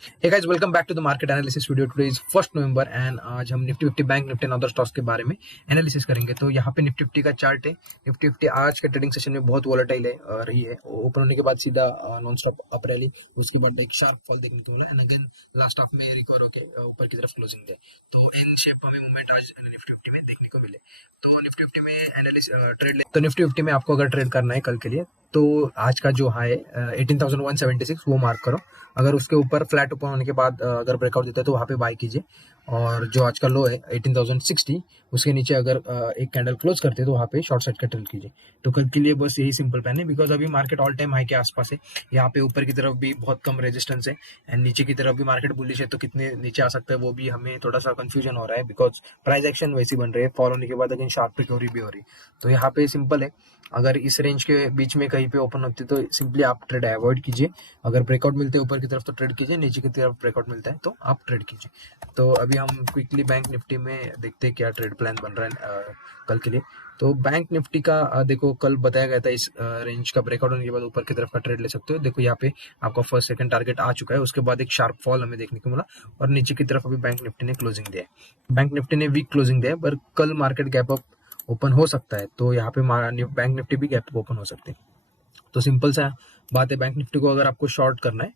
Hey guys, welcome back to the market analysis video. Today is 1st November and आज हम Nifty 50 bank Nifty and other stocks के बारे में analysis करेंगे। तो यहाँ पे निफ्टी 50 का चार्ट है। निफ्टी 50 आज के ट्रेडिंग सेशन में बहुत वोलेटाइल है रही है। ओपन होने के बाद सीधा नॉन स्टॉप अप रैली, उसके बाद एक शार्प फॉल देखने को मिला एंड अगेन लास्ट हाफ में रिकवर होके ऊपर की तरफ क्लोजिंग दे। तो एन शेप हमें मूवमेंट आज निफ्टी 50 में देखने को मिले। तो निफ्टी 50 में तो निफ्टी 50 में आपको अगर ट्रेड करना है कल के लिए तो आज का जो हाई 18,176 वो मार्क करो। अगर उसके ऊपर फ्लैट ओपन होने के बाद अगर ब्रेकआउट देता है तो वहाँ पे बाय कीजिए। और जो आज का लो है 18,060 उसके नीचे अगर एक कैंडल क्लोज करते हैं तो वहाँ पे शॉर्ट साइड का ट्रेड कीजिए। तो कल के लिए बस यही सिंपल प्लान है, बिकॉज अभी मार्केट ऑल टाइम हाई के आसपास है। यहाँ पे ऊपर की तरफ भी बहुत कम रेजिस्टेंस है एंड नीचे की तरफ भी मार्केट बुलिश है, तो कितने नीचे आ सकता है वो भी हमें थोड़ा सा कंफ्यूजन हो रहा है, बिकॉज प्राइस एक्शन वैसी बन रही है। फॉल होने के बाद अगेन शार्प रिकवरी भी हो रही है। तो यहाँ पे सिंपल है, अगर इस रेंज के बीच में कहीं पे ओपन होती है तो सिंपली आप ट्रेड अवॉइड कीजिए। अगर ब्रेकआउट मिलते हैं ऊपर की तरफ तो ट्रेड कीजिए, नीचे की तरफ ब्रेकआउट मिलता है तो आप ट्रेड कीजिए। तो अभी हम क्विकली बैंक निफ्टी में देखते हैं क्या ट्रेड प्लान बन रहा है कल के लिए। तो बैंक निफ्टी का देखो कल बताया गया था इस रेंज का ब्रेकआउट होने के बाद ऊपर की तरफ का ट्रेड ले सकते हो। देखो यहाँ पे आपका फर्स्ट सेकंड टारगेट आ चुका है, उसके बाद एक शार्प फॉल हमें देखने को मिला और नीचे की तरफ अभी बैंक निफ्टी ने क्लोजिंग दिया है। बैंक निफ्टी ने वीक क्लोजिंग दिया है, पर कल मार्केट गैप अप ओपन हो सकता है, तो यहाँ पे बैंक निफ्टी भी गैप ओपन हो सकते हैं। तो सिंपल सा बात है, बैंक निफ्टी को अगर आपको शॉर्ट करना है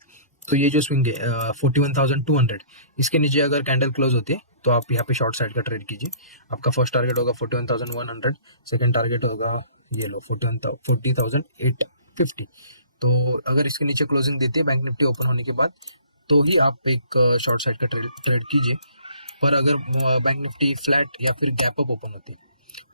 तो ये जो स्विंग है 41,200 इसके नीचे अगर कैंडल क्लोज होती है तो आप यहाँ पे शॉर्ट साइड का ट्रेड कीजिए। आपका फर्स्ट टारगेट होगा 41,100, सेकंड टारगेट होगा ये लो 40,850। तो अगर इसके नीचे क्लोजिंग देती है बैंक निफ्टी ओपन होने के बाद तो ही आप एक शॉर्ट साइड का ट्रेड कीजिए। पर अगर बैंक निफ्टी फ्लैट या फिर गैप अप ओपन होती है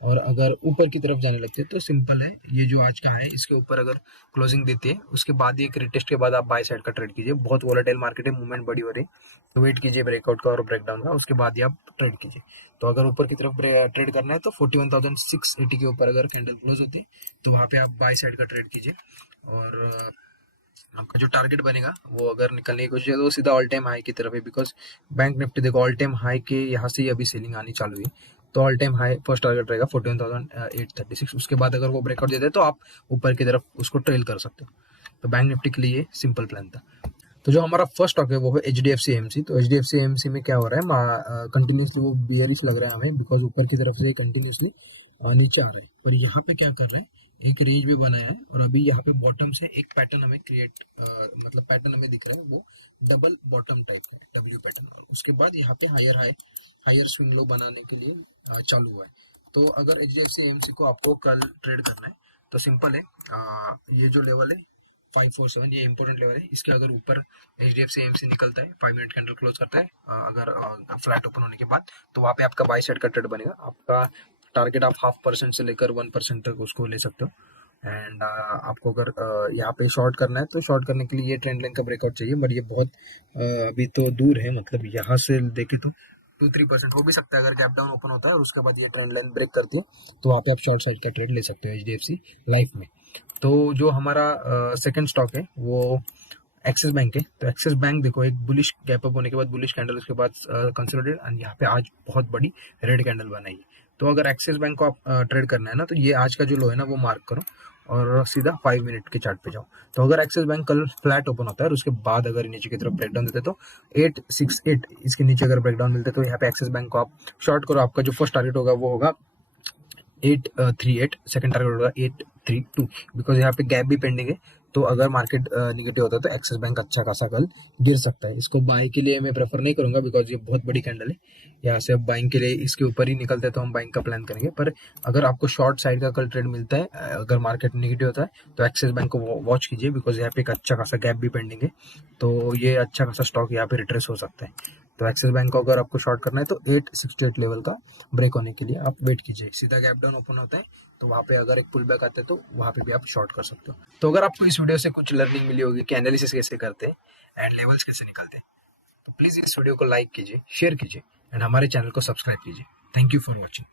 और अगर ऊपर की तरफ जाने लगते हैं तो सिंपल है, ये जो आज का है इसके ऊपर अगर क्लोजिंग देती है उसके बाद एक रिटेस्ट के बाद आप बाय साइड का ट्रेड कीजिए। बहुत वोलेटाइल मार्केट है, मूवमेंट बड़ी हो रही है, तो वेट कीजिए ब्रेकआउट का और ब्रेकडाउन का, उसके बाद ही आप ट्रेड कीजिए। तो अगर ऊपर की तरफ ट्रेड करना है तो 41,680 के ऊपर अगर कैंडल क्लोज होती है तो वहाँ पे आप बाय साइड का ट्रेड कीजिए। और आपका जो टारगेट बनेगा वो अगर निकलने की कोशिश है तो सीधा ऑल टाइम हाई की तरफ है, बिकॉज बैंक निफ्टी देखो ऑल टाइम हाई के यहाँ से ही अभी सेलिंग आनी चालू हुई। तो all time high first target रहेगा 41,836। उसके बाद अगर वो ब्रेकआउट देते हैं तो आप ऊपर की तरफ उसको ट्रेल कर सकते हो। तो बैंक निफ्टी के लिए सिंपल प्लान था। तो जो हमारा फर्स्ट स्टॉक है वो है HDFC AMC। तो HDFC AMC में क्या हो रहा है, कंटिन्यूसली वो बियरिश लग रहा है हमें, बिकॉज ऊपर की तरफ से कंटिन्यूसली नीचे आ रहा है। पर यहाँ पे क्या कर रहा है, एक रेंज भी बनाया है और अभी यहाँ पे बॉटम से एक पैटर्न हमें मतलब पैटर्न हमें दिख रहा है, वो डबल बॉटम टाइप का है, W पैटर्न। और उसके बाद यहाँ पे हायर स्विंग लो बनाने के लिए चालू हुआ है। तो अगर HDFC AMC को आपको कल ट्रेड करना है तो सिंपल है, ये जो लेवल है 547 ये इंपॉर्टेंट लेवल है। इसके अगर ऊपर HDFC AMC निकलता है 5 मिनट कैंडल क्लोज करता है अगर फ्लैट ओपन होने के बाद, तो वहाँ पे आपका बाय साइड का ट्रेड बनेगा। आपका टारगेट आप 0.5% से लेकर 1% तक उसको ले सकते हो। एंड आपको अगर यहाँ पे शॉर्ट करना है तो शॉर्ट करने के लिए ये ट्रेंड लाइन का ब्रेकआउट चाहिए, बट ये बहुत अभी तो दूर है। मतलब यहाँ से देखे तो 2-3% हो भी सकता है अगर गैप डाउन ओपन होता है और उसके बाद ये ट्रेंड लाइन ब्रेक करती है तो वहाँ पे आप शॉर्ट साइड का ट्रेड ले सकते हो HDFC लाइफ में। तो जो हमारा सेकंड स्टॉक है वो एक्सिस बैंक है। तो एक्सिस बैंक देखो एक बुलिश गैप अप होने के बाद बुलिश कैंडल, उसके बाद कंसोलिडेट एंड यहाँ पे आज बहुत बड़ी रेड कैंडल बनाई है। तो अगर एक्सिस बैंक को आप ट्रेड करना है ना तो ये आज का जो लो है ना वो मार्क करो और सीधा 5 मिनट के चार्ट पे जाओ। तो अगर एक्सिस बैंक कल फ्लैट ओपन होता है और उसके बाद अगर नीचे की तरफ ब्रेकडाउन देते तो 868 इसके नीचे अगर ब्रेकडाउन मिलते तो यहाँ पे एक्सिस बैंक को आप शॉर्ट करो। आपका जो फर्स्ट टारगेट होगा वो होगा 838, सेकंड टारगेट होगा 832, बिकॉज यहाँ पे गैप भी पेंडिंग है। तो अगर मार्केट निगेटिव होता है तो एक्सिस बैंक अच्छा खासा कल गिर सकता है। इसको बाय के लिए मैं प्रेफर नहीं करूंगा, बिकॉज ये बहुत बड़ी कैंडल है। यहाँ से अब बाइंग के लिए इसके ऊपर ही निकलते हैं तो हम बाइंग का प्लान करेंगे। पर अगर आपको शॉर्ट साइड का कल ट्रेड मिलता है अगर मार्केट निगेटिव होता है तो एक्सिस बैंक को वॉच कीजिए, बिकॉज यहाँ पे एक अच्छा खासा गैप भी पेंडिंग है। तो ये अच्छा खासा स्टॉक यहाँ पे रिट्रेस हो सकता है। तो एक्सिस बैंक को अगर आपको शॉर्ट करना है तो 868 लेवल का ब्रेक होने के लिए आप वेट कीजिए। सीधा गैप डाउन ओपन होता है तो वहाँ पे अगर एक पुल बैक आता है तो वहाँ पे भी आप शॉर्ट कर सकते हो। तो अगर आपको इस वीडियो से कुछ लर्निंग मिली होगी कि एनालिसिस कैसे करते हैं एंड लेवल्स कैसे निकलते हैं, तो प्लीज़ इस वीडियो को लाइक कीजिए, शेयर कीजिए एंड हमारे चैनल को सब्सक्राइब कीजिए। Thank you for watching.